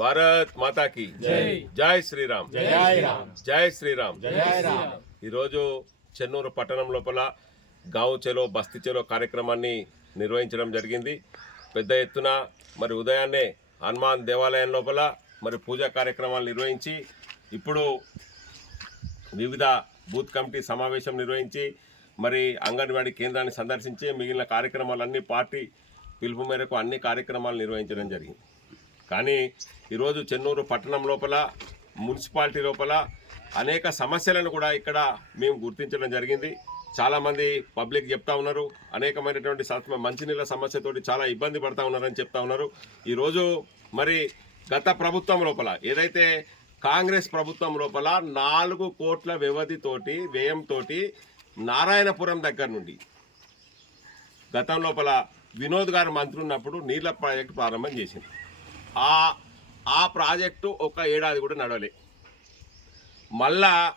భారత్ మాతాకి. జై. శ్రీరామ్. జై శ్రీరామ్. ఈరోజు చెన్నూరు పట్టణం లోపల గావు చెలో బస్తీ చెలో కార్యక్రమాన్ని నిర్వహించడం జరిగింది. పెద్ద ఎత్తున మరి ఉదయాన్నే హనుమాన్ దేవాలయం లోపల మరి పూజా కార్యక్రమాలు నిర్వహించి ఇప్పుడు వివిధ బూత్ కమిటీ సమావేశం నిర్వహించి మరి అంగన్వాడీ కేంద్రాన్ని సందర్శించి మిగిలిన కార్యక్రమాలన్నీ పార్టీ పిలుపు మేరకు అన్ని కార్యక్రమాలు నిర్వహించడం జరిగింది. కానీ ఈరోజు చెన్నూరు పట్టణం లోపల మున్సిపాలిటీ లోపల అనేక సమస్యలను కూడా ఇక్కడ మేము గుర్తించడం జరిగింది. చాలామంది పబ్లిక్ చెప్తా ఉన్నారు. అనేకమైనటువంటి సమ- మంచినీళ్ళ సమస్యతోటి చాలా ఇబ్బంది పడతా ఉన్నారని చెప్తా ఉన్నారు. ఈరోజు మరి గత ప్రభుత్వం లోపల ఏదైతే కాంగ్రెస్ ప్రభుత్వం లోపల నాలుగు కోట్ల వ్యవధితోటి వ్యయంతో నారాయణపురం దగ్గర నుండి గతం లోపల వినోద్ గారు మంత్రి ఉన్నప్పుడు నీళ్ళ ప్రాజెక్టు ప్రారంభం చేసింది. ఆ ఆ ప్రాజెక్టు ఒక ఏడాది కూడా నడవలే. మళ్ళా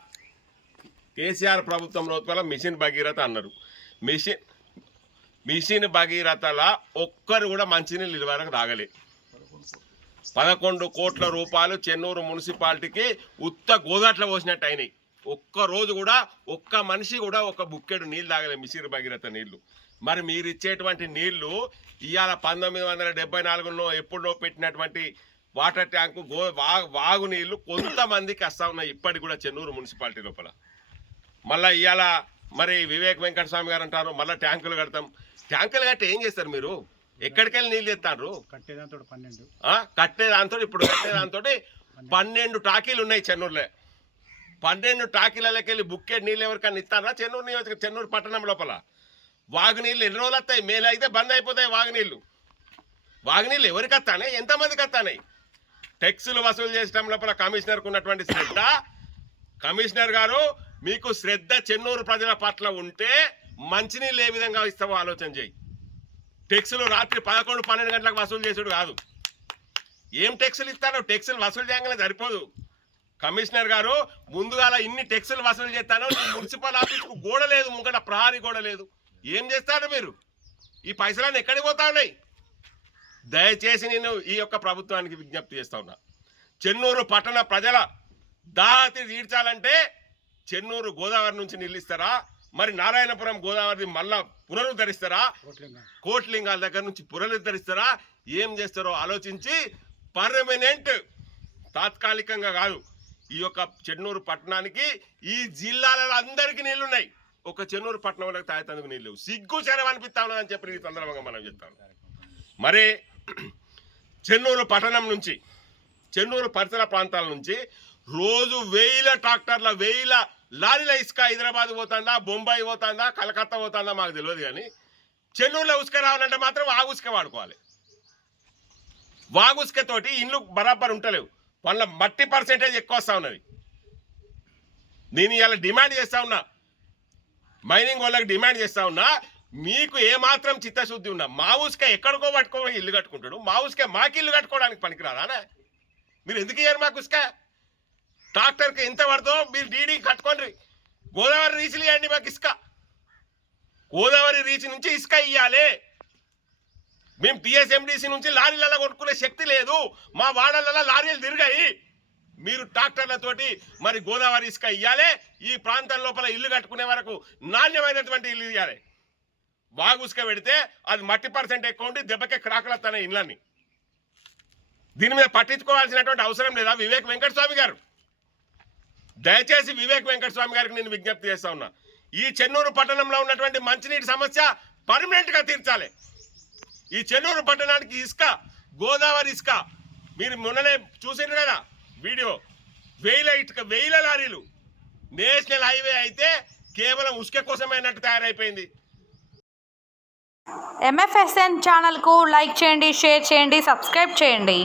కేసీఆర్ ప్రభుత్వం లోపల మిషన్ భగీరథ అన్నారు. మిషన్ మిషన్ భగీరథల ఒక్కరు కూడా మంచినీళ్ళు ఇది వరకు తాగలే. పదకొండు కోట్ల రూపాయలు చెన్నూరు మున్సిపాలిటీకి ఉత్త గోదాట్లో పోసినట్టు అయినాయి. ఒక్క రోజు కూడా ఒక్క మనిషి కూడా ఒక బుక్కెడు నీళ్ళు తాగలే మిసిరి భగీరథ నీళ్ళు మరి మీరు ఇచ్చేటువంటి నీళ్ళు ఇవాళ పంతొమ్మిది వందల డెబ్బై నాలుగులో ఎప్పుడో పెట్టినటువంటి వాటర్ ట్యాంకు గో వాగు నీళ్ళు కొంతమందికి వస్తా ఉన్నాయి. ఇప్పటికి కూడా చెన్నూరు మున్సిపాలిటీ లోపల. మళ్ళీ ఇవాళ మరి వివేక్ వెంకటస్వామి గారు అంటారు మళ్ళీ ట్యాంకులు కడతాం. ట్యాంకులు కట్టి ఏం చేస్తారు మీరు? ఎక్కడికి వెళ్ళి నీళ్ళు ఎత్తారు కట్టేదాంతో ఇప్పుడు కట్టే దాంతో పన్నెండు టాకీలు ఉన్నాయి చెన్నూరులో. పన్నెండు టాకీలకి వెళ్ళి బుక్కే నీళ్ళు ఎవరికన్నా ఇస్తారా? చెన్నూరు నియోజక చెన్నూరు పట్టణం లోపల. వాగునీళ్ళు ఎన్ని రోజులు వస్తాయి? మేలు అయితే బంద్ అయిపోతాయి వాగునీళ్ళు. వాగునీళ్ళు ఎవరికి వస్తానే ఎంతమందికి వస్తాయి టెక్స్లు వసూలు చేసడం లోపల కమిషనర్కు ఉన్నటువంటి శ్రద్ధ. కమిషనర్ గారు మీకు శ్రద్ధ చెన్నూరు ప్రజల పట్ల ఉంటే మంచినీళ్ళు ఏ విధంగా ఇస్తావో ఆలోచన చేయి. టెక్స్లు రాత్రి పదకొండు పన్నెండు గంటలకు వసూలు చేసుడు కాదు. ఏం టెక్స్లు ఇస్తారో టెక్స్లు వసూలు చేయగానే సరిపోదు. కమిషనర్ గారు ముందుగా ఇన్ని టెక్స్లు వసూలు చేస్తాను? మున్సిపల్ ఆఫీస్కు గోడ లేదు ముంగట ప్రహారీ గోడ లేదు. ఏం చేస్తారు మీరు? ఈ పైసలన్నీ ఎక్కడికి పోతా ఉన్నాయి? దయచేసి నేను ఈ యొక్క ప్రభుత్వానికి విజ్ఞప్తి చేస్తా ఉన్నా. చెన్నూరు పట్టణ ప్రజల దాహతి తీర్చాలంటే చెన్నూరు గోదావరి నుంచి నిలిస్తారా? మరి నారాయణపురం గోదావరి మళ్ళా పునరుద్ధరిస్తారా? కోట్లింగాల దగ్గర నుంచి పునరుద్ధరిస్తారా? ఏం చేస్తారో ఆలోచించి పర్మనెంట్ తాత్కాలికంగా కాదు ఈ యొక్క చెన్నూరు పట్టణానికి ఈ జిల్లాలలో అందరికీ నీళ్ళున్నాయి ఒక చెన్నూరు పట్టణం వాళ్ళకి తాగేందుకు నీళ్ళు లేవు. సిగ్గు చెరవ అనిపిస్తాను అని చెప్పి ఈ సందర్భంగా మనం చెప్తాం. మరి చెన్నూరు పట్టణం నుంచి చెన్నూరు పరిసర ప్రాంతాల నుంచి రోజు వేల ట్రాక్టర్ల వేల లారీల ఇసుక హైదరాబాద్ పోతుందా బొంబాయి పోతుందా కలకత్తా పోతుందా మాకు తెలియదు కానీ చెన్నూరులో ఉసుక రావాలంటే మాత్రం వాగు ఉసుక వాడుకోవాలి. వాగుసుకతోటి ఇండ్లు బరాబర్ ఉంటలేవు. వాళ్ళ మట్టి పర్సెంటేజ్ ఎక్కువ వస్తా ఉన్నది. నేను ఇలా డిమాండ్ చేస్తా ఉన్నా. మైనింగ్ వాళ్ళకి డిమాండ్ చేస్తా ఉన్నా మీకు ఏమాత్రం చిత్తశుద్ధి ఉన్నా మా ఊసుకే ఎక్కడికో పట్టుకోవడం ఇల్లు కట్టుకుంటాడు మా ఊసుకే మాకు ఇల్లు కట్టుకోవడానికి పనికిరాదానే మీరు ఎందుకు ఇయ్యారు మాకు ఉసుక ట్రాక్టర్కి ఎంత పడుతుందో మీరు డీడీ కట్టుకోండి. గోదావరి రీచ్లు ఇవ్వండి మాకు ఇసుక. గోదావరి రీచ్ నుంచి ఇసుక ఇవ్వాలి మేము టీఎస్ఎండిసి నుంచి లారీలలో కొనుక్కునే శక్తి లేదు. మా వాడలలో లారీలు తిరిగాయి. మీరు ట్రాక్టర్లతోటి మరి గోదావరి ఇసుక ఇవ్వాలి ఈ ప్రాంతం లోపల ఇల్లు కట్టుకునే వరకు నాణ్యమైనటువంటి ఇల్లు ఇవ్వాలి వాగుసుక పెడితే అది మట్టి పర్సెంట్ ఎక్కువ ఉండి దెబ్బకే తన ఇళ్ళని దీని మీద పట్టించుకోవాల్సినటువంటి అవసరం లేదా? వివేక్ వెంకటస్వామి గారు. దయచేసి వివేక్ వెంకటస్వామి గారికి నేను విజ్ఞప్తి చేస్తా ఉన్నా. ఈ చెన్నూరు పట్టణంలో ఉన్నటువంటి మంచినీటి సమస్య పర్మనెంట్గా తీర్చాలి. ఈ చెన్నూరు పట్టణానికి ఇసుక గోదావరి ఇసుక మీరు మొన్ననే చూసారు కదా? వీడియో వేల ఇటుక వేల లారీలు. నేషనల్ హైవే అయితే కేవలం ఉసుక కోసమైనట్టు తయారైపోయింది. ఎంఎఫ్ఎస్ఎన్ ఛానల్కు లైక్ చేయండి షేర్ చేయండి సబ్స్క్రైబ్ చేయండి.